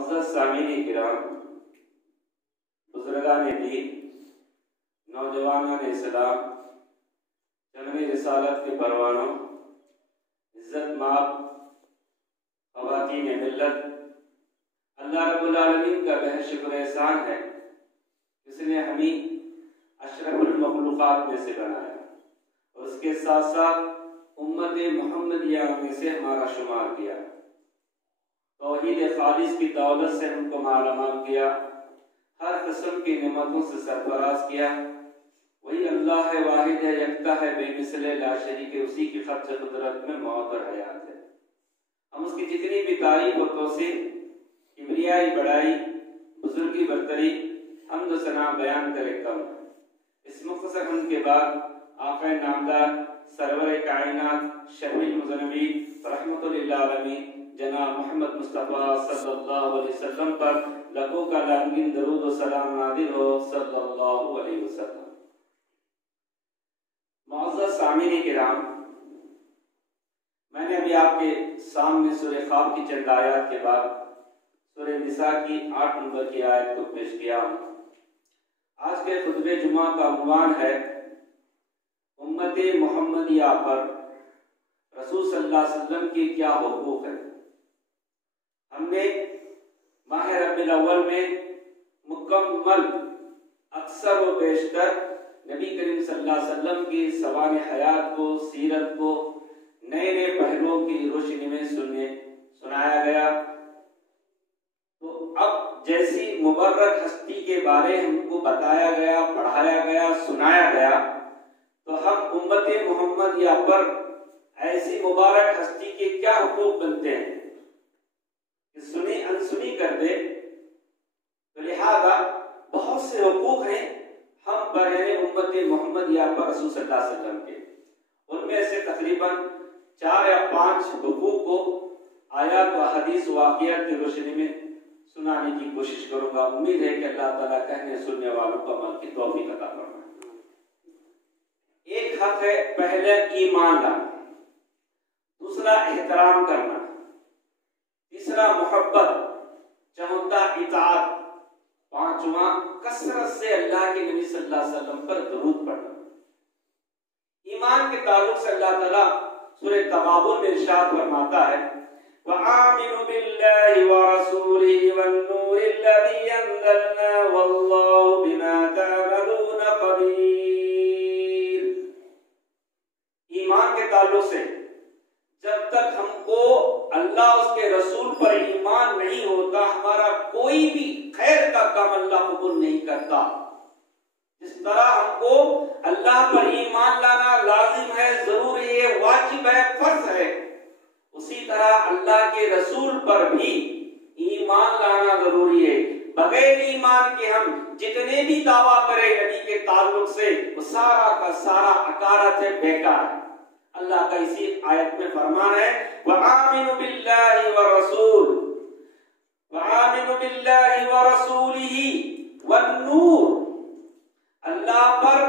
मुअज़्ज़ज़ सामीन किराम, बुज़ुर्गान दीन, नौजवानान इस्लाम, जंग रिसालत के परवानों, इज़्ज़त माब ख़वातीन मिल्लत, अल्लाह रब्बुल आलमीन का बेहद शुक्र एहसान है जिसने हमें अशरफुल मखलूक़ात में से बनाया और उसके साथ साथ उम्मत मुहम्मदिया में से हमारा शुमार किया। तौहीद खालिस की दौलत से हमको मालामाल किया, हर किस्म की नेमतों से सरफराज किया। वही अल्लाह है, वाहिद है, यकता है, बेमिसल ला शरीक है, उसी की क़ब्ज़ कुदरत में मौत और हयात है। हम उसकी जितनी भी तारीफ और तौसीफ, किबरियाई बड़ाई, बुजुर्गी बरतरी, हम्द सना बयान करे कम। इस मुख्तसर हम के बाद आक़ा नामदार सरवर कायनात शफीउल मुज़न्निबीन रहमतुल लिल आलमीन जनाब मोहम्मद मुस्तफ़ा सल्लल्लाहु अलैहि वसल्लम पर लखों का लानगीन दरूद और सलाम नाज़िल हो सल्लल्लाहु अलैहि वसल्लम। मुअज़्ज़ज़ सामीन किराम, मैंने अभी आपके सामने सूरह ख़ाफ की चंद आयत के बाद सूरह निसा की 8 नंबर की आयत को पेश किया। आज के खुतबे जुमा का उन्वान है उम्मते मुहम्मदिया पर रसूल सल्लल्लाहु अलैहि वसल्लम के क्या हुकूक है। हमने माह रबीउल अव्वल में मुकम्मल अक्सर व बेशतर नबी करीम सल्लल्लाहु अलैहि वसल्लम की सवान हयात को, सीरत को नए नए पहलुओं की रोशनी में सुनाया गया। तो अब जैसी मुबर्रक हस्ती के बारे हमको बताया गया, पढ़ाया गया, सुनाया गया, तो हम उम्मते मुहम्मदिया पर ऐसी मुबारक हस्ती के क्या हुकूक बनते हैं कि सुनी अनसुनी कर दे। तो लिहाजा बहुत से हुकूक हैं हम पर, यानी उम्मते मुहम्मदिया पर रसूल सल्लल्लाहु अलैहि वसल्लम के। उनमें से तकरीबन 4 या 5 हुकूक को आयत व हदीस वाक़ियात की रोशनी में सुनाने की कोशिश करूंगा। उम्मीद है कि अल्लाह ताला कहने सुनने वालों को अमल की तौफीक अता फरमाए। एक हक है पहले ईमान लाना, दूसरा एहतराम करना, तीसरा मोहब्बत, चौथा इताअत, पांचवा कसरत से अल्लाह के नबी सल्लल्लाहु अलैहि वसल्लम पर दरूद पढ़ना। ईमान के ताल्लुक से अल्लाह ताला सूरह तगाबुन में इरशाद फरमाता है वआमिनु बिल्लाहि व रसूलिहि वन नूरिल्लज़ी अंज़लना वल्लाहु बिमा तअमलून खबीर। ईमान के ताल्लुक से जब तक हमको अल्लाह उसके रसूल पर ईमान नहीं होता, हमारा कोई भी खैर का काम अल्लाह कबूल नहीं करता। जिस तरह हमको अल्लाह पर ईमान लाना लाजिम है, जरूरी है, वाजिब है, फर्ज है, उसी तरह अल्लाह के रसूल पर भी ईमान लाना जरूरी है। बगैर ईमान के हम जितने भी दावा करें नबी के ताल्लुक से, वो सारा का सारा अकारत है, बेकार है। अल्लाह का इसी आयत में फरमान है वआमिनु बिल्लाहि व रसूल, वआमिनु बिल्लाहि व रसूलिही वन नूर, अल्लाह पर,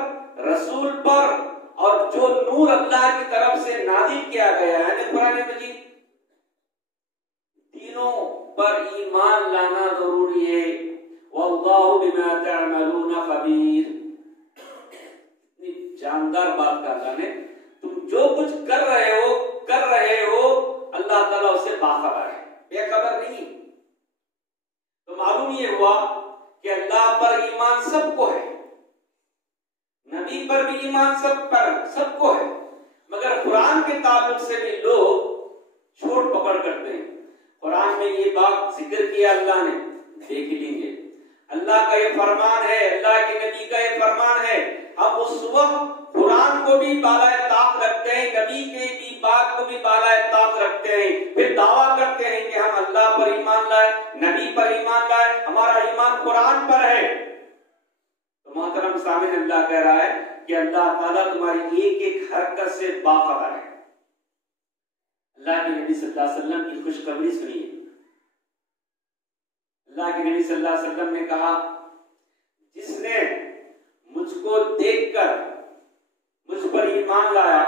रसूल पर और जो नूर अल्लाह की तरफ से नाज़िल किया गया है, यानी कुरान मजीद, तीनों पर ईमान लाना जरूरी है। वल्लाहु बिमा तअमलून खबीर। इतनी जानदार बात का अल्लाह ने, तुम जो कुछ कर रहे हो अल्लाह ताला उससे बाखबर है, बेखबर नहीं। तो मालूम ये हुआ कि अल्लाह पर ईमान सबको है, नबी पर भी ईमान सबको है, मगर कुरान के ताल्लुक से भी लोग छोड़ पकड़ करते हैं। कुरान में ये बात जिक्र किया अल्लाह ने, देख लेंगे अल्लाह का ये फरमान है, अल्लाह के नबी का ये फरमान है, हम उस वक्त कुरान को भी बालाए ताक रखते हैं, नबी के भी बात को भी बालाए ताक रखते हैं, फिर दावा करते हैं कि हम अल्लाह पर ईमान लाए, नबी पर ईमान लाए, हमारा ईमान कुरान पर है। तो मोहतरम सामीन, अल्लाह कह रहा है कि अल्लाह ताला तुम्हारी एक एक हरकत से बाखबर है। अल्लाह के नबी सल्लल्लाहु अलैहि वसल्लम की खुशखबरी सुनिए। अल्लाह के नबी सल्लल्लाहु अलैहि वसल्लम ने कहा जिसने मुझको देखकर मुझ पर ईमान लाया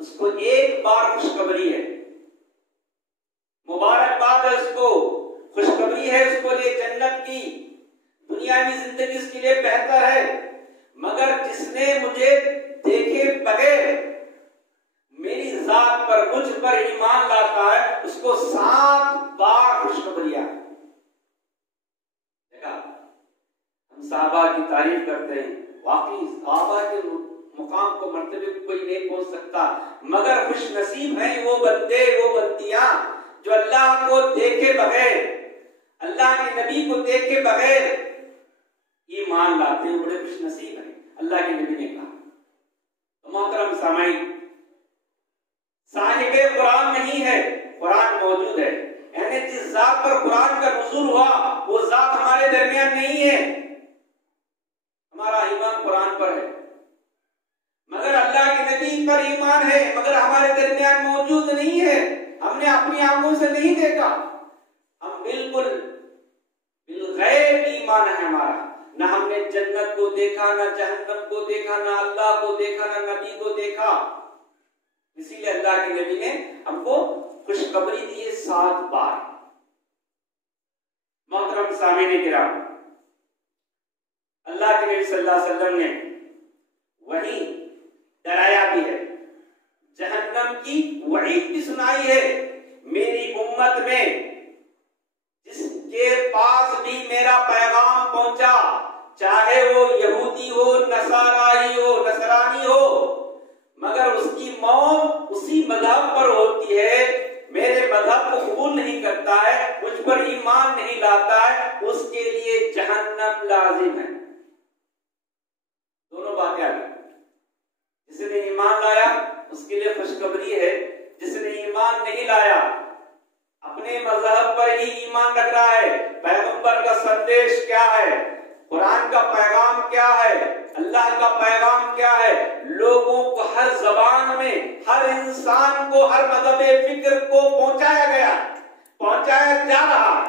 उसको एक बार खुशखबरी है, मुबारकबाद है, उसको खुशखबरी है, की, दुनियावी जिंदगी उसके लिए बेहतर है, मगर जिसने मुझे देखे बगैर मेरी जात पर, मुझ पर ईमान लाता है, उसको 7 बार खुशखबरियां। देखा, हम सहाबा की तारीफ करते हैं, वाकई सहाबा के मुकाम को, मर्तबे को कोई नहीं पहुंच सकता, मगर खुश नसीब हैं वो बंदे, वो बंदियां जो अल्लाह को देखे बगैर, अल्लाह के नबी को देखे बगैर ईमान लाते हैं, बड़े खुश नसीब हैं। अल्लाह के नबी ने कहा। तो मोहतरम सामाईन, साहिबे कुरान नहीं है, कुरान मौजूद है, यानी जिस जात पर कुरान का नुज़ूल हुआ वो जात हमारे दरमियान नहीं है। हमारा ईमान कुरान पर है, मगर अल्लाह के नबी पर ईमान है, मगर हमारे दरमियान मौजूद नहीं है, हमने अपनी आंखों से नहीं देखा। हम बिल्कुल बिलगैब ईमान है हमारा, ना हमने जन्नत को देखा, ना जहन्नम को देखा, ना अल्लाह को देखा, ना नबी को देखा। इसीलिए अल्लाह के नबी ने हमको खुशखबरी दी है 7 बार। मोहतरम सामीन किराम, अल्लाह के नबी सल्लल्लाहु अलैहि वसल्लम ने वही डराया भी है, जहन्नम की वईद भी सुनाई है। मेरी उम्मत में जिसके पास भी मेरा पैगाम पहुंचा, चाहे वो यहूदी हो, नसाराई हो, नसरानी हो, मगर उसकी मौत उसी मजहब पर होती है, मेरे मजहब को कबूल नहीं करता है, मुझ पर ईमान नहीं लाता है, उसके लिए जहन्नम लाजिम है। दोनों बातें आ गई। जिसने ईमान लाया उसके लिए खुशखबरी है, जिसने ईमान नहीं लाया, अपने मजहब पर ही ईमान रख रहा है, पैगंबर का संदेश क्या है, कुरान का पैगाम क्या है, अल्लाह का पैगाम क्या है, लोगों को हर जबान में, हर इंसान को, हर मजहब फिक्र को पहुंचाया गया, पहुंचाया जा रहा है।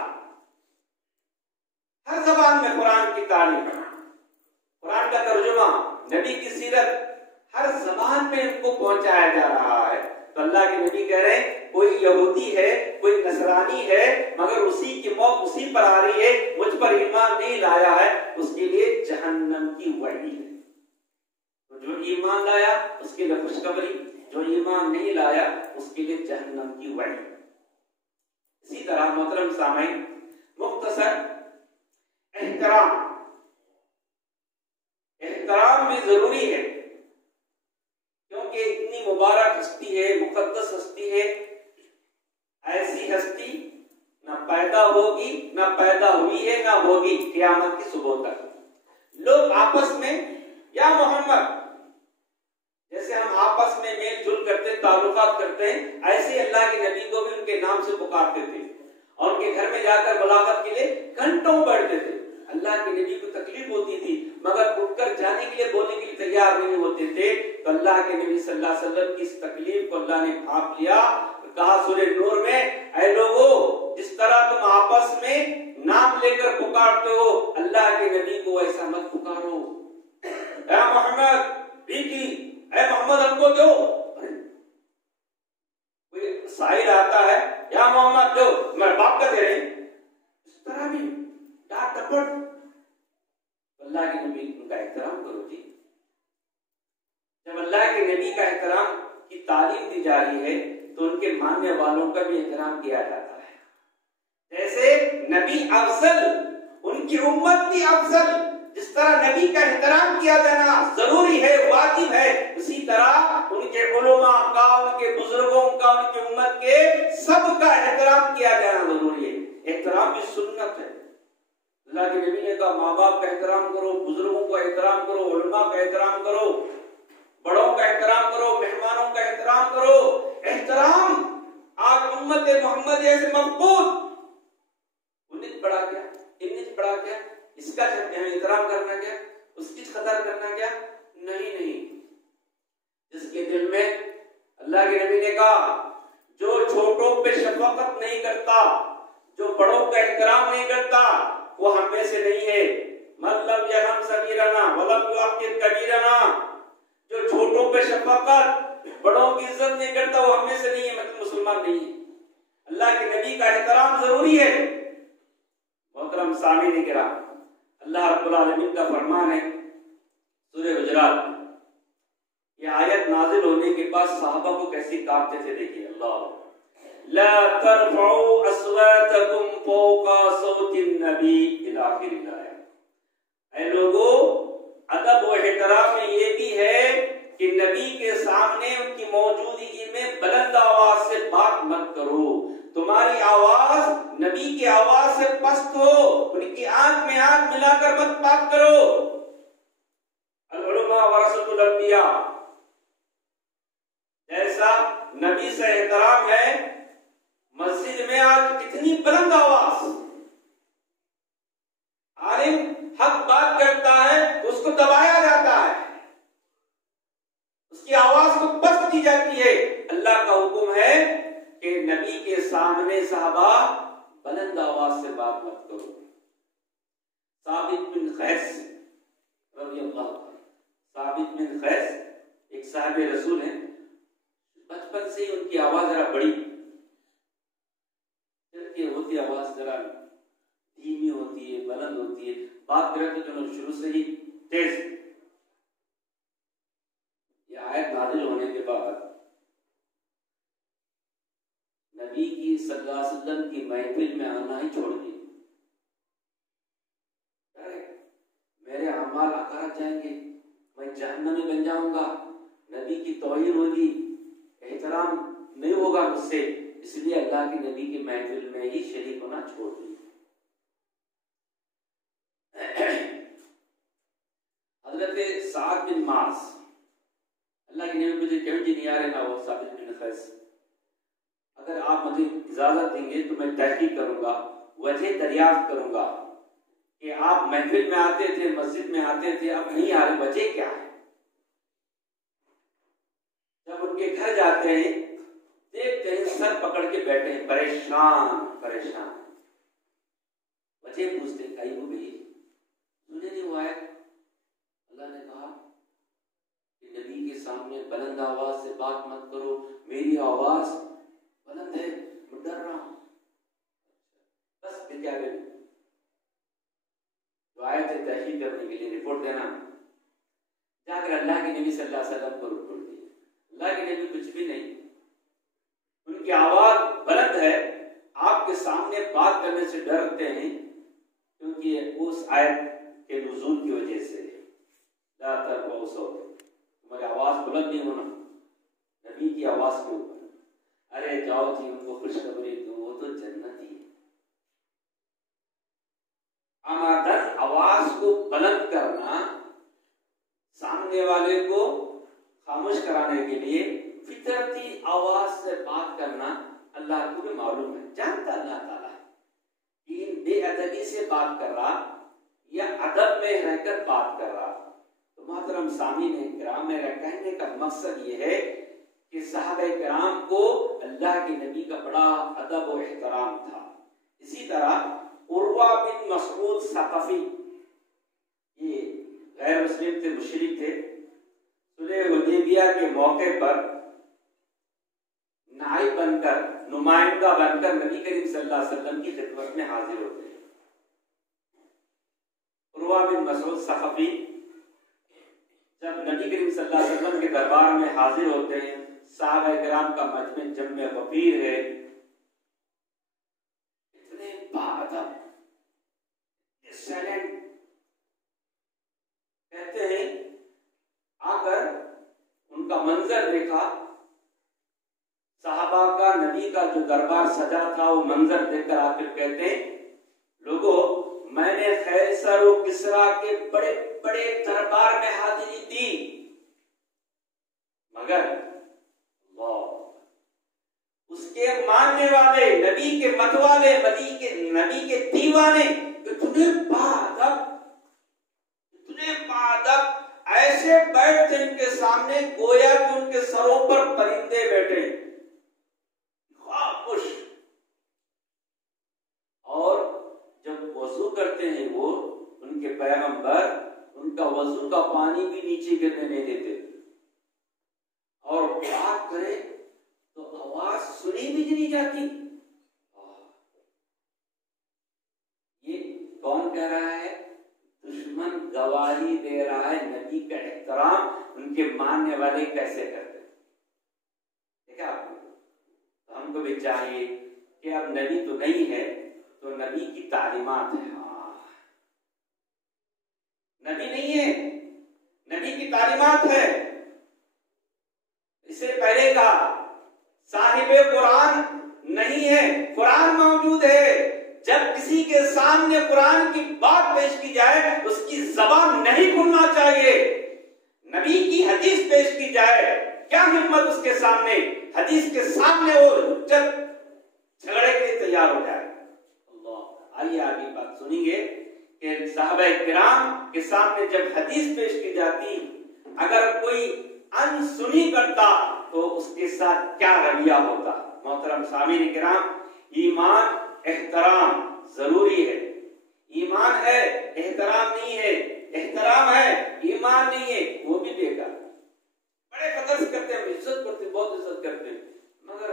हर जबान में कुरान की तारीफ, कुरान का तर्जुमा, नबी की सीरत, हर जबान में इनको पहुंचाया जा रहा है। तो अल्लाह के नबी कह रहे हैं, कोई यहूदी है, कोई नसरानी है, मगर उसी की मौत उसी पर आ रही है, मुझ पर ईमान नहीं लाया है, उसके लिए जहन्नम की वही है। तो जो ईमान लाया उसके लिए खुशखबरी, जो ईमान नहीं लाया उसके लिए जहन्नम की वही। इसी तरह मोहतरम सामईन, मुख्तसर एहतराम, एहतराम भी जरूरी है, क्योंकि इतनी मुबारक हस्ती है, मुकद्दस हस्ती है, ऐसी हस्ती ना पैदा होगी, ना पैदा हुई है, ना होगी क़यामत की सुबह तक। लोग आपस में या मोहम्मद, जैसे हम आपस में मेल जुल करते, ताल्लुकात करते हैं, ऐसे अल्लाह के नबी को भी उनके नाम से पुकारते थे और उनके घर में जाकर मुलाकात के लिए घंटों बैठते थे। अल्लाह के नबी को तकलीफ होती थी, मगर उठकर जाने के लिए, बोलने के लिए तैयार नहीं होते थे। तो अल्लाह के नबी सल्लल्लाहु अलैहि वसल्लम की इस तकलीफ को अल्लाह ने भाप लिया, कहा सूरह नूर में, ऐ लोगों, जिस तरह तुम आपस में नाम लेकर पुकारते हो, अल्लाह के नबी को ऐसा मत पुकारो। ऐ मोहम्मद बीकी, ऐ मोहम्मद हमको दो। कोई शायर आता है, या मोहम्मद दो, मैं बाप का दे रहे, इस तरह भी डांट टपट। अल्लाह के नबी का एहतराम करो जी। जब अल्लाह के नबी का एहतराम की तालीम दी जा रही है तो उनके मानने वालों का भी एहतराम किया जाता है। जैसे नबी अफजल, उनकी उम्मत भी अफजल, जिस तरह नबी का एहतराम किया जाना जरूरी है, वाजिब है, उसी तरह उनके उलमा का, उनके बुजुर्गों का, उनकी उम्मत के सबका एहतराम किया जाना जरूरी है। एहतराम भी सुन्नत है। अल्लाह के नबी ने कहा, माँ बाप का एहतराम करो, बुजुर्गों का एहतराम करो, उलमा का एहतराम करो, बड़ों का एहतराम करो, मेहमानों का एहतराम करो। एहतराम आज उम्मत मोहम्मद ऐसे मकबूल, उन्नीस बड़ा क्या, इन्नीस बड़ा क्या, इसका एहतराम करना क्या, उसकी कदर करना क्या, नहीं नहीं। जिसके दिल में, अल्लाह के नबी ने कहा, जो छोटों पे शफकत नहीं करता, जो बड़ों का एहतराम नहीं करता, वो हम में से नहीं है। मतलब यरहम सगीरना वलम युअक्किर कबीरना, जो छोटों पे शफकत, बड़ों की इज्जत नहीं करता, वो हम में से नहीं है, मतलब मुसलमान नहीं है। अल्लाह के नबी का एहतराम जरूरी है। मोहतरम सामीन किराम, अल्लाह रब्बुल आलमीन का फरमान है सूरह हुजरात, ये आयत नाजिल होने के बाद सहाबा को कैसे कांपते थे देखिए। अल्लाह ला तरफउ अस्वातकुम फौका सौतिन नबी इला आखिर आया। ऐ लोगों, अदब व एहतराम में ये भी है कि नबी के सामने उनकी मौजूदगी में बुलंद आवाज से बात मत करो। तुम्हारी आवाज नबी की आवाज से पस्त हो, उनकी आंख में आंख मिलाकर मत बात करो। अल उलमा वरसतुल अंबिया, जैसा नबी से एहतराम है, मस्जिद में आज कितनी बुलंद आवाज, आलिम हक बात करता है उसको दबाया जाता है, उसकी आवाज को पस्त की जाती है। अल्लाह का हुक्म है कि नबी के सामने साहबा बुलंद आवाज से बात मत करो। साबित बिन कैस रज़ियल्लाहु अन्हु, साबित बिन कैस एक साहिब रसूल हैं, बचपन से ही उनकी आवाज जरा बड़ी होती, आवाज जरा धीमी होती है, बुलंद होती है, बात करते तो शुरू से ही तेज। ये आयत नाज़िल होने के बाद नबी की सल्लल्लाहु अलैहि वसल्लम की महफिल में आना ही छोड़ दिया। मेरे अमाल आकार जाएंगे, मैं जहन्नमी बन जाऊंगा, नबी की तौहीन होगी, एहतराम नहीं होगा मुझसे, इसलिए अल्लाह के नबी की महफिल में ही शरीक होना छोड़ दिया। हजरत साद बिन मास, अल्लाह के नबी मुझे क्यों जी नहीं आ रहे ना वो साबित बिन कैस, अगर आप मुझे इजाजत देंगे तो मैं तहकीक करूंगा, वजह दरियाफ्त करूंगा कि आप महफिल में आते थे, मस्जिद में आते थे, अब नहीं आ रहे, वजह क्या है। जब उनके घर जाते हैं देखते हैं सर पकड़ के बैठे हैं, परेशान परेशान, वजह पूछते हैं, कहीं वो गई सुने नहीं हुआ है। अल्लाह ने कहा कि नबी के सामने बुलंद आवाज से बात मत करो, मेरी आवाज बुलंद है, मैं डर रहा हूं। बस फिर क्या करें, जो आए थे तहकीक करने के लिए, रिपोर्ट देना, जाकर अल्लाह के नबी सल्लल्लाहु अलैहि वसल्लम को रिपोर्ट दी। अल्लाह के नबी कुछ भी नहीं, उनकी आवाज बुलंद है, आपके सामने बात करने से डरते हैं, क्योंकि उस आयत के नुज़ूल की वजह से तुम्हारी आवाज बुलंद नहीं होना नबी की आवाज के ऊपर। अरे जाओ जी उनको खुशखबरी दो, वो तो जन्नती है। आमादन आवाज को बुलंद करना, सामने वाले को खामोश कराने के लिए फितरती आवाज से बात करना अल्लाह को भी मालूम है, जानता अल्लाह ताला कि इन बेअदबी से बात कर रहा या अदब में रहकर बात कर रहा। तो मोहतरम सामीन किराम, मेरा कहने का मकसद ये है कि सहाबा किराम को अल्लाह के नबी का बड़ा अदब और एहतराम था। इसी तरह उर्वा बिन मसऊद सक़फ़ी, ये गैर मुस्लिम थे, मुशरिक थे, सुलह हुदैबिया के मौके पर नाइब बनकर, नुमाइंदा बनकर नबी करीम सल्लल्लाहु अलैहि वसल्लम की खिदमत में हाजिर होते हैं। उर्वा बिन मसऊद सक़फ़ी जब नबी करीम सल्लल्लाहु अलैहि वसल्लम के दरबार में हाजिर होते हैं, सहाबा किराम का मजमे जम्मे वफीर है, इतने बाअदब, साइलेंट, कहते हैं आकर उनका मंजर देखा, सहाबा का नबी का जो दरबार सजा था वो मंजर देखकर आकर कहते हैं, लोगों मैंने कैसर और किसरा के बड़े बड़े दरबार में हाजिरी दी, मगर उसके मानने वाले, नबी के मत वाले, नबी के दीवाने इतने बादब ऐसे बैठते उनके सामने गोया कि उनके सरों पर परिंदे बैठे, खामोश। और जब वजू करते हैं वो उनके पैगंबर, उनका वजू का पानी भी नीचे गिरने नहीं देते, और बात करे तो आवाज सुनी भी नहीं जाती। ये कौन कह रहा है? दुश्मन गवाही दे रहा है नबी का एहतराम उनके मानने वाले कैसे करते। देखा आपको? तो हमको भी चाहिए कि अब नबी तो नहीं है तो नबी की तालीमात है। नबी नहीं है, नबी की तालीमात है। इससे पहले का साहिबे कुरान नहीं है, कुरान मौजूद है। जब किसी के सामने कुरान की बात पेश की जाए उसकी जबान नहीं खुलना चाहिए। नबी की हदीस पेश की जाए, क्या हिम्मत उसके सामने, हदीस के सामने वो जब झगड़े के लिए तैयार हो जाए। अल्लाह, आइए आगे बात सुनिए कि साहबा किराम के सामने जब हदीस पेश की जाती, अगर कोई अनसुनी करता तो उसके साथ क्या रवैया होता। मोहतरम सामीन किराम, ईमान एहतराम जरूरी है। ईमान है, एहतराम नहीं है। एहतराम है, ईमान नहीं है, वो भी बेकार। बड़े कदर से करते हैं, इज्जत करते, बहुत इज्जत करते हैं, मगर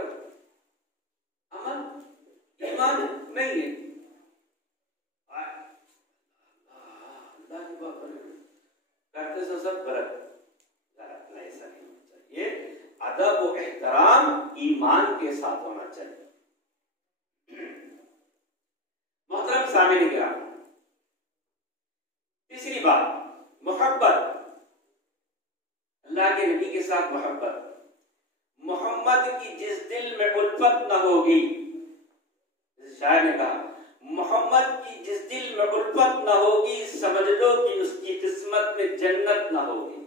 अमल ईमान नहीं है। करते से सब गलत, ऐसा नहीं होना चाहिए। अदब और एहतराम ईमान के साथ होना चाहिए। मोहतरम सामीन किराम, तीसरी बात, मोहब्बत। अल्लाह के नबी के साथ मोहब्बत। मोहम्मद की जिस दिल में उल्फत न होगी, शायर ने कहा, मोहम्मद की जिस दिल में उल्फत न होगी समझ लो कि उसकी किस्मत में जन्नत न होगी।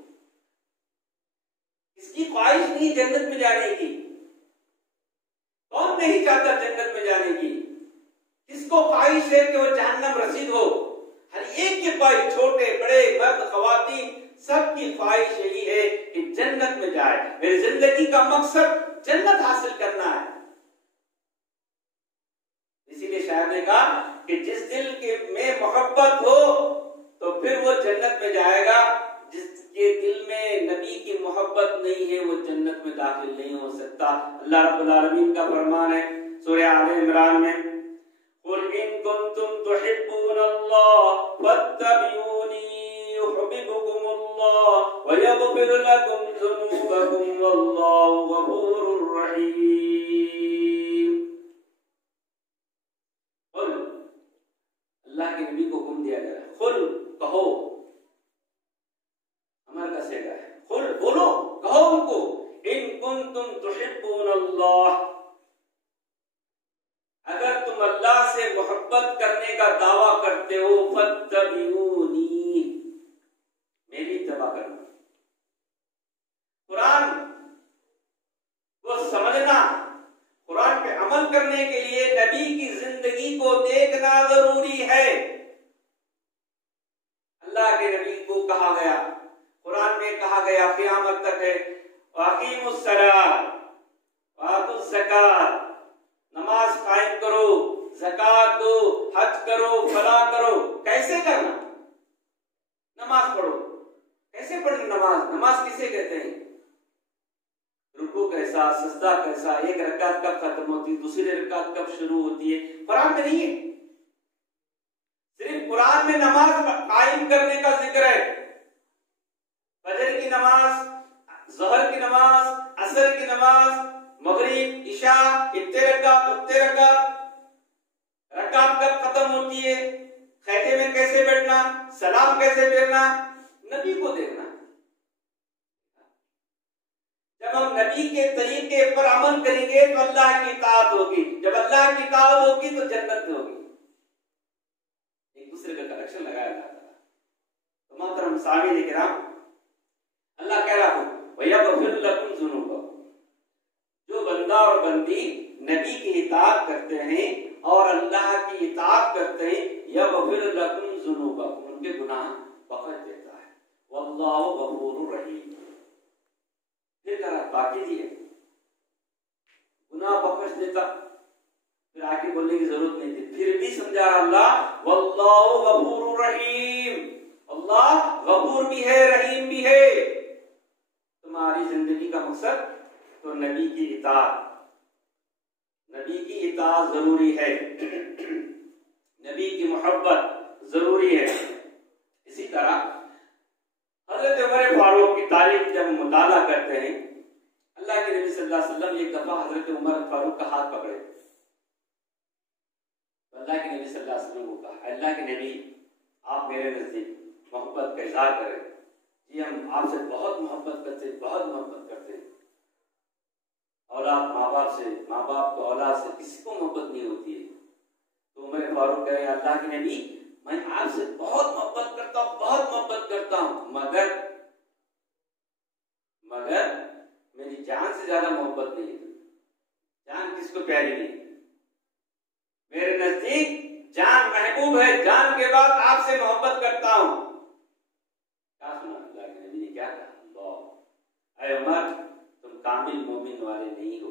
इसकी ख्वाहिश नहीं जन्नत में जाने की। कौन नहीं चाहता जन्नत में जाने की? किसको ख्वाहिश है कि वो जहन्नम रसीद हो? हर एक की ख्वाहिश, छोटे बड़े मर्द ख्वातीन, सबकी ख्वाहिश यही है कि जन्नत में जाए। मेरी जिंदगी का मकसद जन्नत हासिल करना है। इसीलिए शायर ने कहा कि जिस दिल के में मोहब्बत हो तो फिर वो जन्नत में जाएगा। जिसके दिल में नबी की मोहब्बत नहीं है वो जन्नत में दाखिल नहीं हो सकता। अल्लाह रब्बुल आलमीन का फरमान है सूरह आले इमरान में, कुल इन कुंतुम तुहिब्बूनल्लाह फत्तबिऊनी युहिब्बुकुमुल्लाह व यगफिर लकुम ज़ुनूबकुम वल्लाहु गफूरुर रहीम। कुल, अल्लाह के नबी को हुक्म दिया गया, कुल कहो, अमर का सेगा है, कुल बोलो, कहो उनको, इन कुंतुम तुहिब्बूनल्लाह, अगर तुम अल्लाह से मोहब्बत करने का दावा करते हो, फत्तबिऊनी, मेरी इत्तबा करना। कुरान को समझना, कुरान पे अमल करने के लिए नबी की जिंदगी को देखना जरूरी है। अल्लाह के नबी को कहा गया, कुरान में कहा गया, क़यामत तक है, वाक़ीमुस सलात वातुज़ ज़कात, नमाज कायम करो, ज़कात दो, हज करो, फला करो। कैसे करना? नमाज पढ़ो। कैसे पढ़नी नमाज? नमाज किसे कहते हैं? रुकू कैसा, सजदा कैसा, एक रकात कब खत्म होती है, दूसरी रकात कब शुरू होती है, कुरान में नहीं है। सिर्फ कुरान में नमाज कायम करने का जिक्र है। फजर की नमाज, ज़ोहर की नमाज, असर की नमाज, मगरिब, इशा, इतने रकात रकात कब खत्म होती है, खैमे में कैसे बैठना, सलाम कैसे फेरना, नबी को देखना। जब हम नबी के तरीके पर अमल करेंगे तो अल्लाह की इताअत होगी। जब अल्लाह की इताअत होगी तो जन्नत होगी। एक दूसरे का कनेक्शन लगाया जाता है। तो मोहतरम सामीन किराम, अल्लाह कह रहा हूं वयगफिर लकुम ज़ुनूबकुम, जो बंदा और बंदी नबी की इताअत करते हैं और अल्लाह की इताअत करते हैं, यगफिर लकुम ज़ुनूबकुम, उनके गुनाह बख्श देता है। वल्लाहु गफूरुर रहीम। फिर कहा बाकी दिए गुनाह बख्श देता, फिर आगे बोलने की जरूरत नहीं थी, फिर भी समझा अल्लाह वल्लाहु गफूरुर रहीम, अल्लाह गफूर भी है, रहीम भी है। तुम्हारी जिंदगी का मकसद तो नबी की इताअत, नबी की इताअत जरूरी है, नबी की मोहब्बत उमर फारूक का हाथ पकड़े, अल्लाह के नबी सल्लल्लाहु अलैहि वसल्लम को कहा, अल्लाह के नबी आप मेरे नजदीक मोहब्बत का इजहार करें, जी हम आपसे बहुत मोहब्बत करते, बहुत मोहब्बत करते। औलाद माँ बाप से, माँ बाप को औलाद से किसी को मोहब्बत नहीं होती है। तो उमर फारूक कहे, अल्लाह के नबी मैं आपसे बहुत मोहब्बत करता हूँ, बहुत मोहब्बत करता हूँ, मगर मेरी जान से ज्यादा मोहब्बत नहीं है। जान किसको प्यारी नहीं, मेरे नजदीक जान महबूब है, जान के बाद आपसे मोहब्बत करता हूं। क्या सुना अल्लाह के नबी ने क्या कहा, अरे उमर तुम कामिल मोमिन वाले नहीं हो।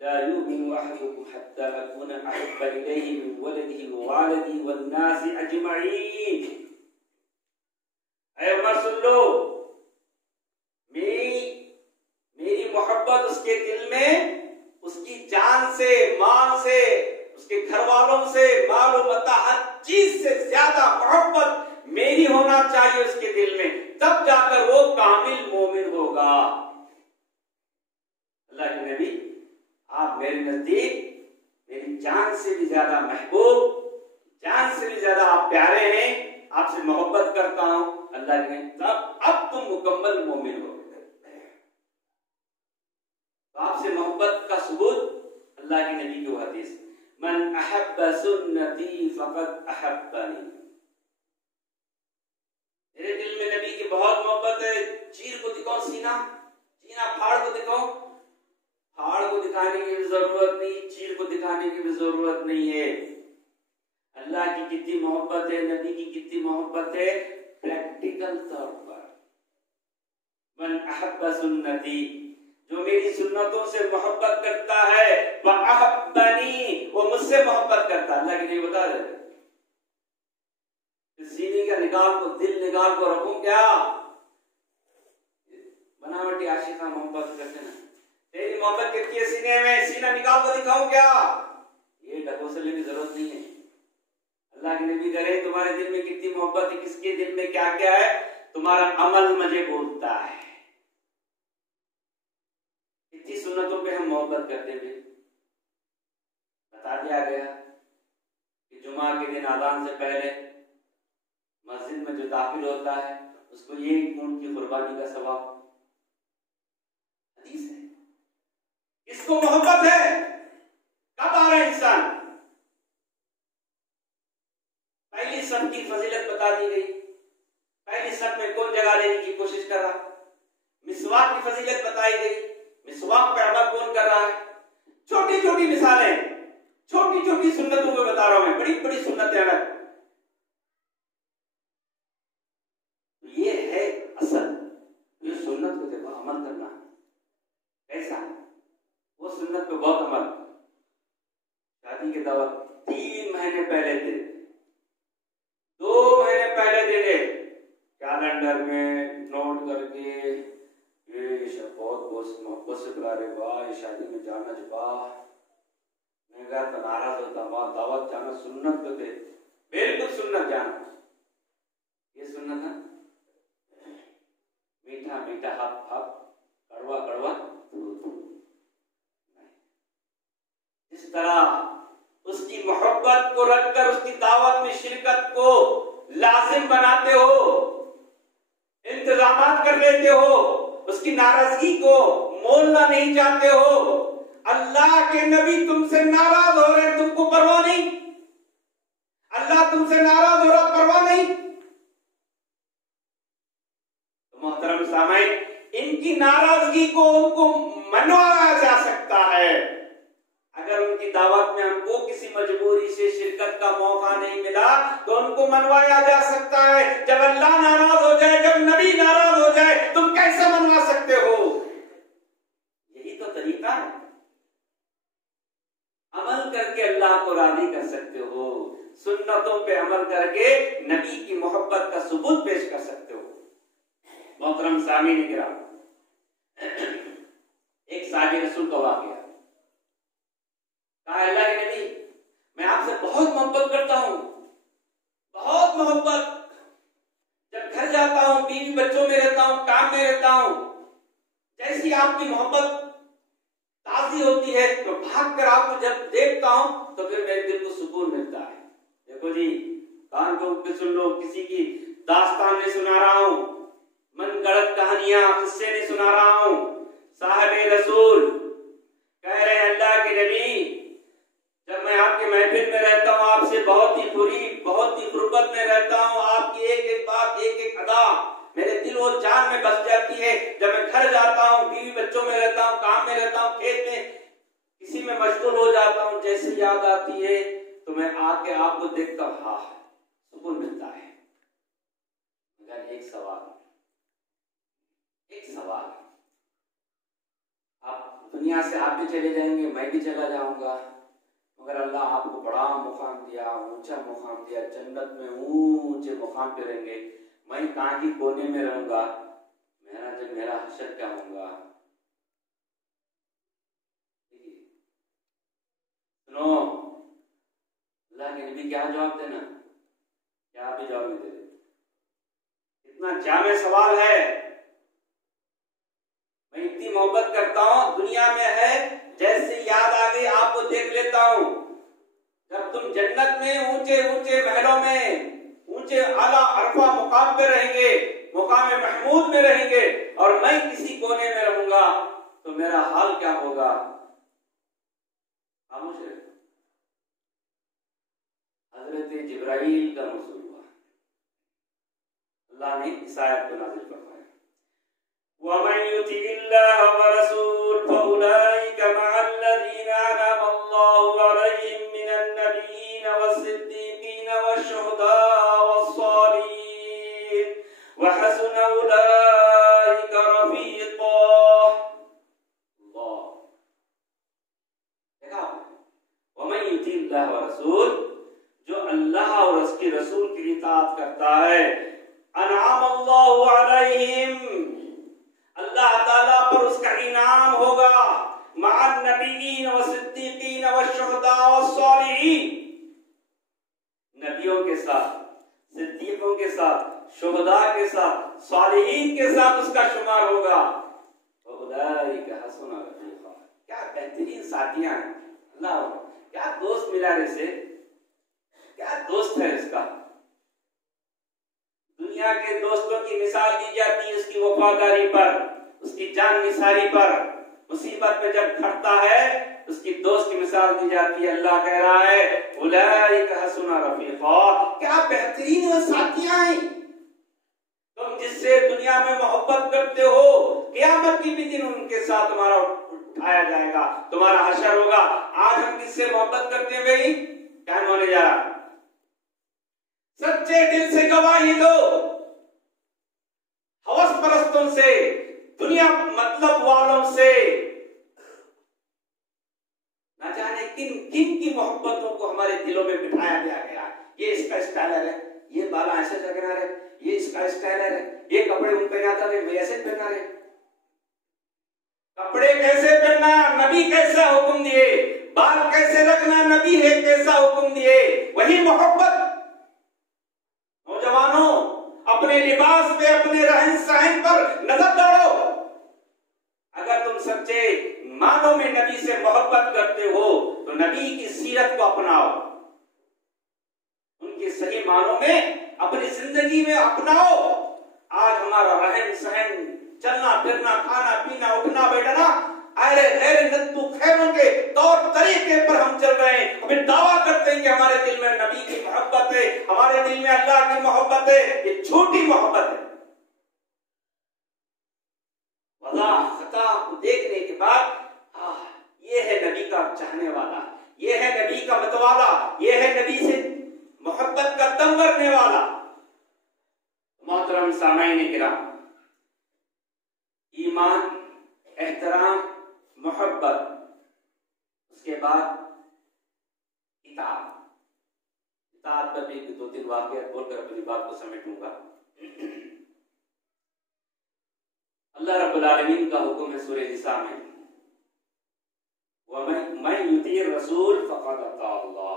ला युमिनु अहदुकुम हत्ता अकूना अहब्बा इलैहि मिन वलदिही व वालिदिही वन नासि अजमईन। अरे उमर सुन लो, मेरी मोहब्बत उसके दिल में, उसकी जान से, माल से, उसके घर वालों से, मालूम मता हर चीज से ज्यादा मोहब्बत मेरी होना चाहिए उसके दिल में, तब जाकर वो कामिल मोमिन होगा। अल्लाह के नबी आप मेरे नजदीक मेरी जान से भी ज्यादा महबूब, जान से भी ज्यादा आप प्यारे हैं, आपसे मोहब्बत करता हूं। अल्लाह के नबी तब अब तुम मुकम्मल मोमिन हो। आपसे मोहब्बत का सबूत अल्लाह के नबी की हदीस, मन अहब्ब सुन्नती फक़द अहब्बनी। मेरे दिल में नबी की बहुत मोहब्बत है। चीर को दिखाओ सीना, सीना फाड़ को दिखाओ, फाड़ को दिखाने की भी जरूरत नहीं, चीर को दिखाने की भी जरूरत नहीं है। अल्लाह की कितनी मोहब्बत है, नबी की कितनी मोहब्बत है, प्रैक्टिकल तौर पर। मन अहब्ब सुन्नती, जो मेरी सुन्नतों से मोहब्बत करता है, वह अहब्बनी, वो मुझसे मोहब्बत करता है। अल्लाह के लिए बता दे, सीने का निकाल को, दिल निकाल को रखूं क्या, बनावटी आशिका मोहब्बत करते ना, तेरी मोहब्बत कितनी है सीने में, सीना निकाल को दिखाऊं क्या, ये ढकोसले की जरूरत नहीं है। अल्लाह के नबी करे तुम्हारे दिल में कितनी मोहब्बत है, किसके दिल में क्या क्या है, तुम्हारा अमल मुझे बोलता है। कितनी सुन्नतों पे हम मोहब्बत करते हैं, बता दिया गया कि जुमा के दिन आज़ान से पहले मस्जिद में जो दाखिल होता है उसको ये ऊंट की कुर्बानी का सवाब। हदीस है। इसको मोहब्बत है, कब आ रहा है इंसान, पहली सब की फजीलत बता दी गई, पहली सब में कौन जगह लेने की कोशिश कर रहा, मिसवाक की फजीलत बताई गई, मिसवाक पे अमल कौन कर रहा है। छोटी छोटी मिसालें, छोटी छोटी सुन्नतों में बता रहा हूं मैं, बड़ी बड़ी सुन्नतें अलग। ये है असल, ये सुन्नत को देखो अमल करना कैसा, वो सुन्नत पे बहुत अमल। शादी की दावत 3 महीने पहले दे, 2 महीने पहले दे दे, कैलेंडर में नोट करके, ये बहुत मोहब्बत से बुला रहे, वाह ये शादी में जाना जबा, मैं कहा तो नाराज होता, वहां दावत जाना सुन्नत को दे, बिल्कुल सुन्नत जाना। ये सुन्नत है, मीठा मीठा हप हप, कड़वा कड़वा इस तरह उसकी मोहब्बत को रखकर उसकी दावत में शिरकत को लाजिम बनाते हो, इंतजामात कर लेते हो, उसकी नाराजगी को मोलना नहीं चाहते हो। अल्लाह के नबी तुमसे नाराज हो रहे, तुमको परवाह नहीं, अल्लाह तुमसे नाराज हो रहा, परवाह नहीं। तो मोहतरम सामाईन, इनकी नाराजगी को उनको मनवाया जा सकता है अगर उनकी दावत में हमको किसी मजबूरी से शिरकत का मौका नहीं मिला तो उनको मनवाया जा सकता है। जब अल्लाह नाराज हो जाए, जब नबी नाराज हो जाए, तुम कैसे मनवा सकते हो। यही तो तरीका है, अमल करके अल्लाह को राजी कर सकते हो, सुन्नतों पे अमल करके नबी की मोहब्बत का सबूत पेश कर सकते हो। मोहतरम सामीन किराम, एक साहिब रसूल का वाकया, कहा अल्लाह के नबी मैं आपसे बहुत मोहब्बत करता हूं, बहुत मोहब्बत। जब घर जाता हूं, बीवी बच्चों में रहता हूं, काम में रहता हूं, जैसी आपकी मोहब्बत हूं तो फिर मेरे दिल को सुकून मिलता है। देखो जी, कान को पे सुन लो, किसी की दास्तान नहीं सुना रहा हूं, मन गढ़ंत कहानियां किससे नहीं सुना रहा हूं। साहिब रसूल कह रहे हैं अल्लाह के नबी, जब मैं आपके महफिल में रहता हूँ आपसे बहुत ही गुर्बत में रहता हूँ, आपकी एक एक बात एक एक अदा मेरे दिल और जान में बस जाती है। जब मैं घर जाता हूँ, बीवी बच्चों में रहता हूँ, काम में रहता हूँ, खेत में किसी में मशगूल हो जाता हूँ, जैसे याद आती है तो मैं आके आपको देखता हूँ, हाँ सुकून मिलता है। मगर एक सवाल, आप दुनिया से आप भी चले जाएंगे, मैं भी चला जाऊंगा, मगर अल्लाह आपको बड़ा मुकाम दिया, ऊंचा मुकाम दिया, जन्नत में ऊंचे मुकाम पे रहेंगे। मैं कहाँ की कोने में रहूंगा, मेरा हशर क्या होगा। सुनो, अल्लाह के नबी क्या जवाब देना, क्या आप भी जवाब नहीं देते? इतना जामे सवाल है। मैं इतनी मोहब्बत करता हूं, दुनिया में है, जैसे याद आ गई आपको देख लेता हूं। जब तुम जन्नत में ऊंचे ऊंचे महलों में, ऊंचे आला अरफा मुकाम पे रहेंगे, मुकाम महमूद में रहेंगे, और मैं किसी कोने में रहूंगा, तो मेरा हाल क्या होगा? खामोश है। हजरत जिब्राइल का नुज़ूल हुआ, अल्लाह ने इस आयत को नाज़िल फरमाया, वमन युतिइल्लाह व रसूल फउलाइका मअल्लज़ीना अनअम अल्लाहु अलैहिम मिनन नबिय्यीन वस्सिद्दीक़ीन वश्शुहदाअ वस्सालिहीन व हसुन उलाइका रफ़ीक़ा। अल्लाह, देखा, वमन युतिइल्लाह व रसूल, जो अल्लाह और उसके रसूल की इताअत करता है, अनअम अल्लाहु अलैहिम, अल्लाह ताला पर उसका इनाम होगा, मअन नबिय्यीन व सिद्दीकीन व शुहदाअ व सालिहीन, नबियों के साथ, सिद्दीकों के साथ, शुहदा के साथ, सालिहीन के साथ उसका शुमार होगा। उलाइका हसुन रफीका, क्या बेहतरीन साथियां हैं। अल्लाह, क्या दोस्त मिला रे से, क्या दोस्त है इसका। दुनिया के दोस्तों की मिसाल दी जाती है उसकी वफादारी पर, उसकी जान निसारी पर, मुसीबत में जब खड़ता है उसकी दोस्त की मिसाल दी जाती है। अल्लाह कह रहा है उलाइका हसुन रफीका, क्या बेहतरीन वो साथियां हैं। तुम जिससे दुनिया में मोहब्बत करते हो, क़यामत की भी दिन उनके साथ तुम्हारा उठाया जाएगा, तुम्हारा हशर होगा। आज हम किससे मोहब्बत करते हैं भाई? क्या होने जा रहा? सच्चे दिल से गवाही दो, हवस परस्तों से, दुनिया मतलब वालों से, न जाने किन किन की मोहब्बतों को हमारे दिलों में बिठाया गया। ये इसका स्टाइलर है, ये बाला ऐसे लगना है, ये इसका स्टाइलर है, ये कपड़े उन पहनाता है, वे ऐसे पहना रहे। कपड़े कैसे पहनना, नबी कैसा हुक्म दिए, बाल कैसे रखना, नबी है कैसा हुक्म दिए, वही मोहब्बत। नौजवानों, अपने लिबास पे, अपने रहन सहन पर नजर डालो। अगर तुम सच्चे मानों में नबी से मोहब्बत करते हो तो नबी की सीरत को अपनाओ, उनके सही मानों में अपनी जिंदगी में अपनाओ। आज हमारा रहन सहन, चलना फिरना, खाना पीना, उठना बैठना, अरे गैर नत्तू खैरों के तौर तरीके पर हम चल रहे हैं। अभी दावा करते हैं कि हमारे दिल में नबी की मोहब्बत है, हमारे दिल में अल्लाह की मोहब्बत है। ये झूठी मोहब्बत है। वज़ाह खता को देखने के बाद ये है नबी का चाहने वाला, ये है नबी का मतवाला, ये है नबी से मोहब्बत का दम करने वाला। मोहतरम सामाईन किराम, ईमान, एहतराम, मोहब्बत, उसके बाद इताअत। इताअत पर भी 2-3 वाक़या बोलकर अपनी बात को समेटूंगा। अल्लाह रब्बुल आलमीन का हुक्म है सूरह निसा में, वमन युती रसूल फ़क़द अता अल्लाह,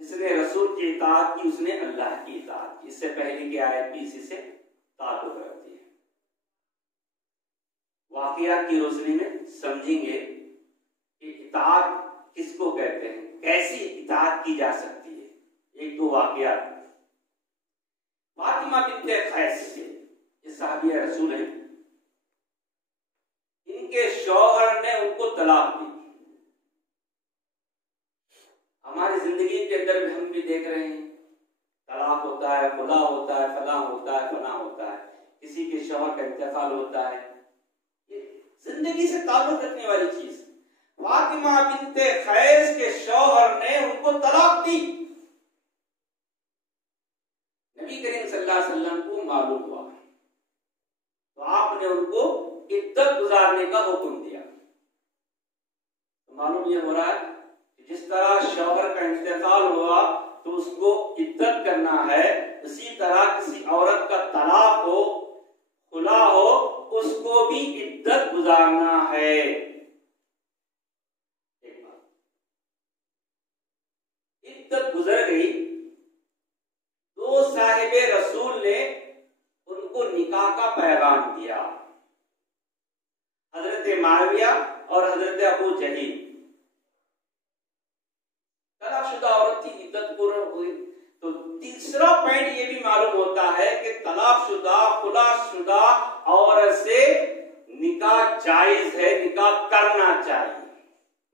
जिसने रसूल की इताअत की उसने अल्लाह की इताअत की। इससे पहले की आयत भी इसी से ताल्लुक़ रखती है। वाक़ियात की रोशनी में समझेंगे कि इताअत किसको कहते हैं, कैसी इताअत की जा सकती है। एक दो वाकया। फातिमा बिन्ते कैस, ये साहबिया रसूल है, इनके शौहर ने उनको तलाक दी। हमारी जिंदगी के अंदर भी हम भी देख रहे हैं, तलाक होता है, खुला होता है, फला होता है, फला होता है, किसी के शौहर का इंतकाल होता है। ये जिंदगी से ताल्लुक रखने वाली चीज। फातिमा बिन्ते कैस के शौहर ने उनको तलाक दी। नबी करीम सल्लल्लाहु अलैहि वसल्लम को मालूम हुआ तो आपने उनको इद्दत गुजारने का हुक्म दिया। तो मालूम यह हो रहा है कि जिस तरह शौहर का इंतकाल हुआ तो उसको इद्दत करना है, इसी तरह किसी औरत का तलाक हो, खुला हो, उसको भी इद्दत गुजारना है। एक बात, इद्दत गुजर गई तो साहिबे रसूल ने उनको निकाह का पैगाम दिया। हजरत माविया और हजरत अबू जहील, तलाकशुदा औरत थी, इद्दत पूर्ण हुई। तो तीसरा पॉइंट ये भी मालूम होता है कि तलाकशुदा खुलाशुदा औरत से निकाह जायज है, निकाह करना चाहिए।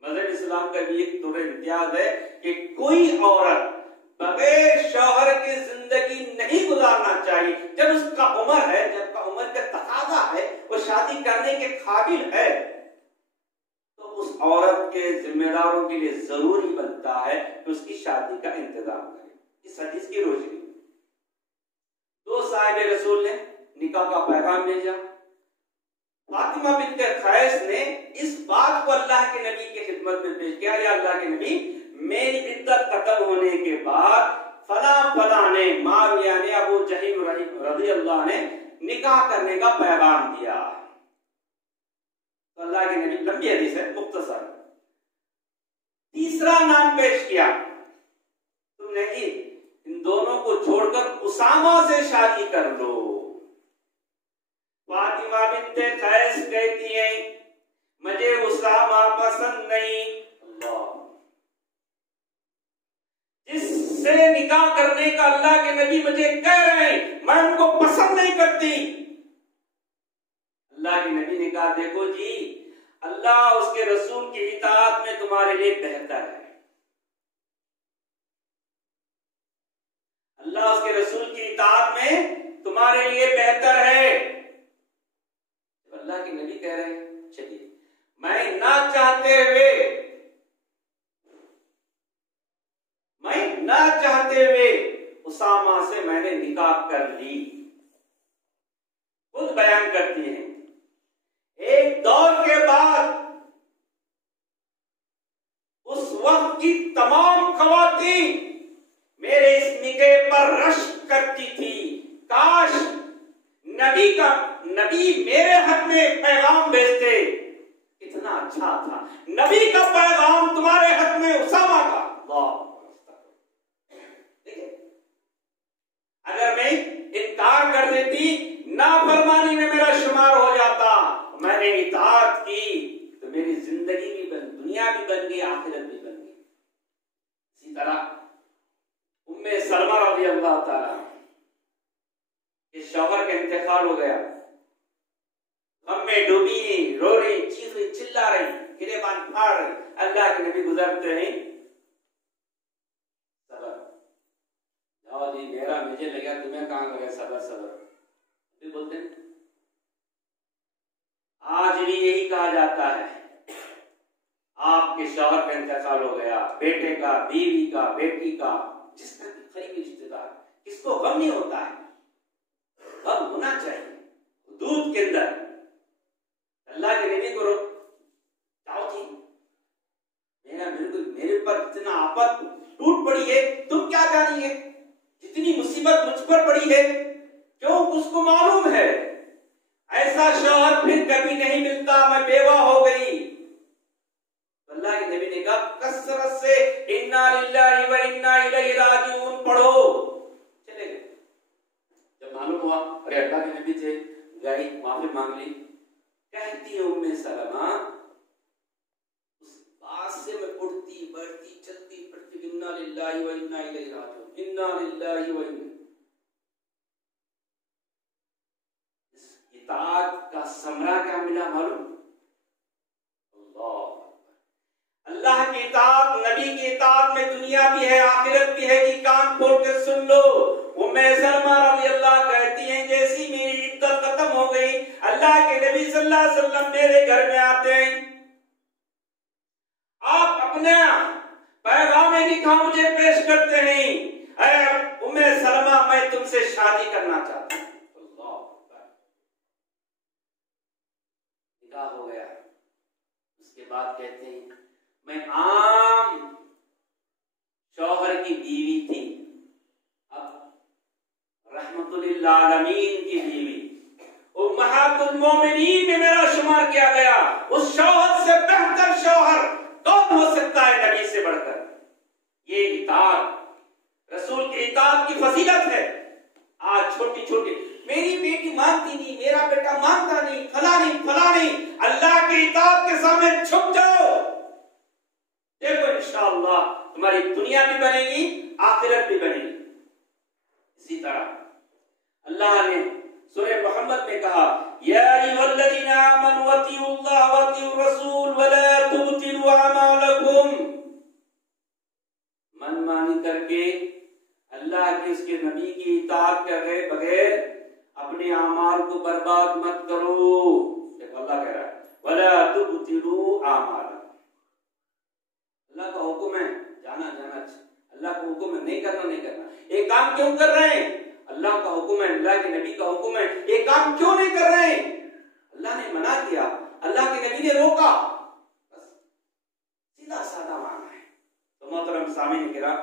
मज़हब इस्लाम का भी एक तौर इम्तियाज है कि कोई औरत बगैर शौहर की जिंदगी नहीं गुजारना चाहिए। जब उसका उम्र है, जब का उम्र का तकाजा है, वो शादी करने के काबिल है, तो उस औरत के जिम्मेदारों के लिए जरूरी बनता है कि उसकी शादी का इंतजाम करे। इस हदीस की रोशनी दो साहिब रसूल ने निकाह का पैगाम भेजा। फातिमा बिन्ते कैस ने इस बात को अल्लाह के नबी की खिदमत में पेश किया, या अल्लाह के नबी, मेरी इद्दत खत्म होने के बाद फला फला ने, माविया ने, अबू जहील रज़ी अल्लाह ने निकाह करने का पैगाम दिया। तो अल्लाह के नबी, लंबी हदीस है, मुख्तसर, तीसरा नाम पेश किया, तुम नहीं, इन दोनों को छोड़कर उसामा से शादी कर लो। फातिमा बिन्ते कैस कहती हैं, मुझे उसामा पसंद नहीं। अल्लाह, जिससे निकाह करने का अल्लाह के नबी मुझे कह रहे हैं, मैं उनको पसंद नहीं करती। अल्लाह के नबी ने कहा, देखो जी, अल्लाह उसके रसूल की इताअत में तुम्हारे लिए बेहतर है। अल्लाह उसके रसूल की इताअत में तुम्हारे लिए बेहतर है। अल्लाह के नबी कह रहे हैं, चलिए, मैं ना चाहते हुए उसामा से मैंने निकाह कर ली। खुद बयान करती हैं, एक दौर के बाद उस वक्त की तमाम ख़वातीन मेरे इस निकाह पर रश्क करती थी, काश नबी मेरे हक में पैगाम भेजते, कितना अच्छा था। नबी का पैगाम तुम्हारे हक में उसामा का। अगर मैं इनकार कर देती, नाफरमानी में मेरा शुमार हो जाता, मैंने इताअत की तो मेरी जिंदगी भी दुनिया भी बन गई, आखिरत भी बन गई। इसी तरह उम्मे सलमा रज़ी अल्लाह ताला के शौहर का इंतकाल हो गया, गम में डूबी, रो रही, चीख रही, चिल्ला रही, गिरेबान फाड़ रही। अल्लाह के नबी गुजरते हैं, सबर, जाओ जी, मेरा मुझे लगा, तुम्हें कहां लगा, सबर सबर भी बोलते हैं। आज भी यही कहा जाता है, आपके शौहर का इंतकाल हो गया, बेटे का, बीवी का, बेटी का, जिसका भी करीबी रिश्तेदार, किसको गम नहीं होता है? गम होना चाहिए दूध के अंदर। अल्लाह के नबी को जाओ जी, मेरे पर इतना आफत टूट पड़ी है, तुम क्या जानिए, जितनी मुसीबत मुझ पर पड़ी है, क्यों? उसको मालूम है ऐसा शौहर फिर कभी नहीं मिलता, मैं बेवा हो गई। अल्लाह के नबी ने कहा, कसरत से इन्ना लिल्लाहि व इन्ना इलैहि राजिऊन पढ़ो। चले गए। जब मालूम हुआ, अरे अल्लाह के नबी थे, गई, माफी मांग ली। कहती है उम्मे सलमा, उस बात से मैं उठती इन्ना लिल्लाहि व इन्ना इलैहि राजिऊन, इन्ना लिल्लाहि व इन्ना। इताअत का समरा क्या मिला मालूम? अल्लाह की इताअत, नबी की इताअत में दुनिया भी है, आखिरत भी है कि कान खोल के सुन लो। उम्मे सलमा रज़ी अल्लाह कहती हैं, जैसी मेरी इद्दत खत्म हो गई, अल्लाह के नबी सल्लल्लाहु अलैहि वसल्लम मेरे घर में आते हैं, आप अपना पैगाम निकाह मुझे पेश करते हैं, अरे उम्मे सलमा मैं तुमसे शादी करना चाहता हूं। निकाह हो गया। उसके बाद कहते हैं, मैं आम शौहर की बीवी थी, अब रहमतुल लिल आलमीन की बीवी, उम्महातुल मोमिनीन में मेरा शुमार किया गया। उस शौहर से बेहतर शौहर कौन हो सकता है नबी से बढ़कर? ये इताअत, रसूल की इताअत की फजीलत है। आज छोटी छोटी, मेरी बेटी मानती नहीं, मेरा बेटा मानता नहीं, फला नहीं फला नहीं, अल्लाह की इताअत के सामने झुक जाओ, देखो इंशाअल्लाह तुम्हारी दुनिया भी बनेगी, आखिरत भी बनेगी। इसी तरह अल्लाह ने सूरह मोहम्मद में कहा, या अय्युहल्लज़ीना आमनू अतिउल्लाह व अतिउर रसूल व ला तुबतिलू अमालकुम। मनमानी करके अल्लाह के उसके नबी की इताअत करे बगैर अपने अमाल को बर्बाद मत करो। देखो अल्लाह कह रहा है, वला तुबतिलू अमालकुम। अल्लाह का हुक्म है जाना जाना, अल्लाह का हुक्म है नहीं करना नहीं करना। एक काम क्यों कर रहे हैं? अल्लाह का हुक्म है, अल्लाह के नबी का हुक्म है, एक काम क्यों नहीं कर रहे हैं? अल्लाह ने मना किया, अल्लाह के नबी ने रोका, बस सीधा साधा माना है। तो मोहतरम सामीन किराम,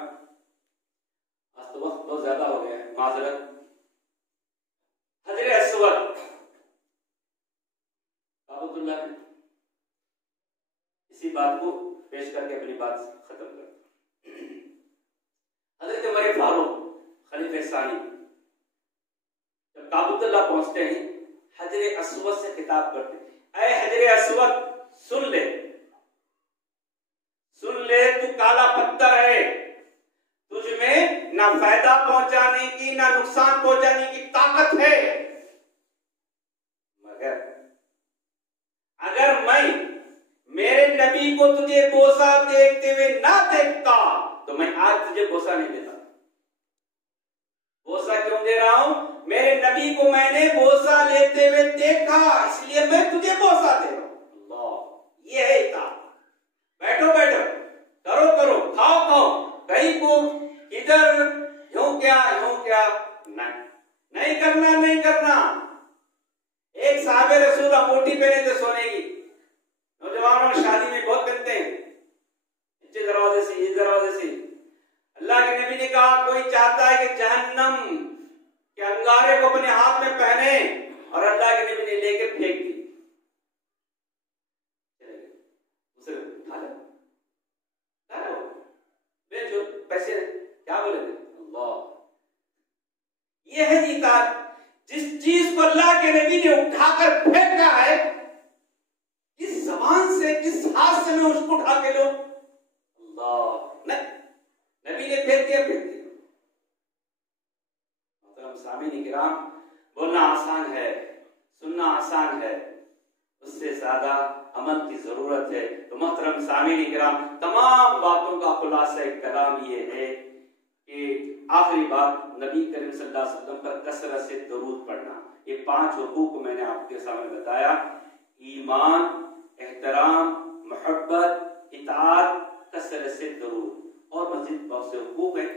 आज तो वक्त बहुत ज्यादा हो गया है, माजरत। हजरे अस्वद काबतुल्लाह ने इसी बात को पेश करके अपनी बात खत्म कर। हजरत उमर फारूक खलीफे सानी जब काबतुल्लाह पहुंचते हैं, हजरे अस्वद से खिताब करते हैं, ऐ हजरे अस्वद सुन ले, सुन ले, तू काला पत्थर है, तुझमें ना फायदा पहुंचाने की ना नुकसान पहुंचाने की ताकत है, मगर अगर मैं मेरे नबी को तुझे बोसा देखते हुए ना देखता तो मैं आज तुझे बोसा नहीं देता। बोसा क्यों दे रहा हूं? मेरे नबी को मैंने बोसा लेते हुए देखा, इसलिए मैं तुझे बोसा दे रहा हूं। अल्लाह, ये है इताअत। बैठो बैठो, करो करो, खाओ खाओ, कहीं को इधर यूं क्या नहीं करना नहीं करना। एक साहबे रसूल अंगूठी पहने थे सोने की, नौजवानों शादी में बहुत पहनते हैं, इस दरवाजे से इस दरवाजे से। अल्लाह के नबी ने कहा, कोई चाहता है कि जहन्नम के अंगारे को अपने हाथ में पहने, और अल्लाह के नबी ने लेके फेंक दी, उसे खा लो बेचो, पैसे क्या बोले थे? अल्लाह, यह है इताअत। जिस चीज को अल्लाह के नबी ने उठाकर फेंका है, किस जबान से किस हाथ से मैं उसको उठा के लो? अल्लाह नहीं, नबी ने फेंक दिया फेंक दिया। मतलब सामीन किराम, बोलना आसान है, सुनना आसान है, उससे ज्यादा अमल की जरूरत है। तो मोहतरम सामीन किराम, तमाम बातों का खुलासा कलाम ये है कि आखिरी बात, नबी करीम सल्लल्लाहु अलैहि वसल्लम पर कसरत से दरूद पढ़ना। ये 5 हुकूक मैंने आपके सामने बताया, ईमान, एहतराम, मोहब्बत, इताअत, कसरत से दरूद, और मज़ीद बहुत से हुकूक हैं।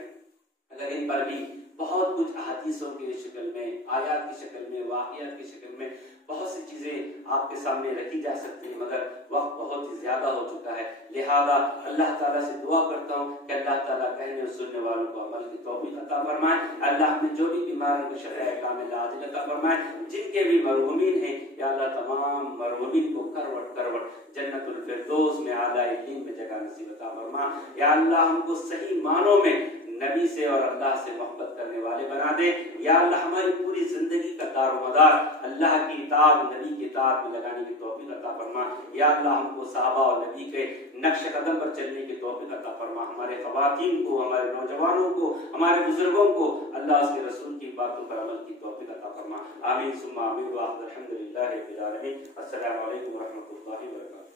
अगर इन पर भी बहुत कुछ हदीसों की शक्ल में, आयात की शक्ल में, वाक़ियात की शक्ल में बहुत सी चीजें आपके सामने रखी जा सकती हैं, मगर वक्त बहुत ही ज्यादा हो चुका है। लिहाजा अल्लाह ताला से दुआ करता हूँ कि अल्लाह ताला कहने और सुनने वालों को अमल की तौफीक अता फरमाए। अल्लाह हमें जो भी बीमारियों को शफ़ा कामिल आजिल अता फरमाए। जिनके भी मरहूमीन हैं, या अल्लाह तमाम मरहूमीन को करवट करवट जन्नतुल फिरदौस में आला इल्लीन में जगह नसीब अता फरमा। या अल्लाह हमको सही मानों में नबी से और अल्लाह से मोहब्बत करने वाले बना दे। या अल्लाह हमारी पूरी जिंदगी का दारोमदार अल्लाह की इताअत, नबी की इताअत में लगाने की तौफीक अता फरमा। या अल्लाह हमको सहाबा और नबी के नक्श कदम पर चलने की तौफीक अता फरमा। हमारे ख़वातीन को, हमारे नौजवानों को, हमारे बुजुर्गों को अल्लाह उसके रसूल की बातों पर अमल की तौफीक अता फरमा। आमीन सुम्मा आमीन व अल्हम्दुलिल्लाहि रब्बिल आलमीन। अस्सलामु अलैकुम व रहमतुल्लाहि व बरकातहू।